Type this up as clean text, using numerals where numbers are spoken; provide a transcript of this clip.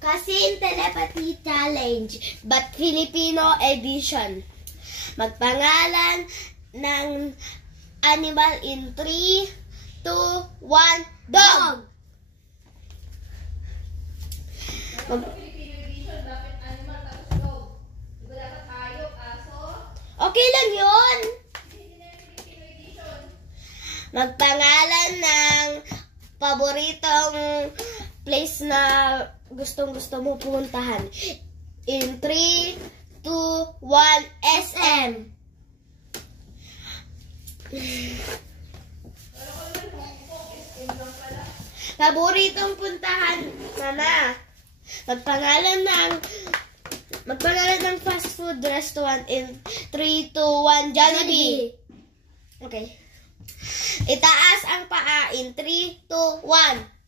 Cousin Telepathy Challenge, but Filipino edition. Magpangalan ng animal in 3, 2, 1, dog! Okay lang yun. Magpangalan ng paboritong place na gustong-gusto mo pumuntahan. In 3, 2, 1, SM. Paboritong puntahan, Mama. Magpangalan ng fast food restaurant in 3, 2, 1, Jollibee. Okay. Itaas ang paa in 3, 2, 1.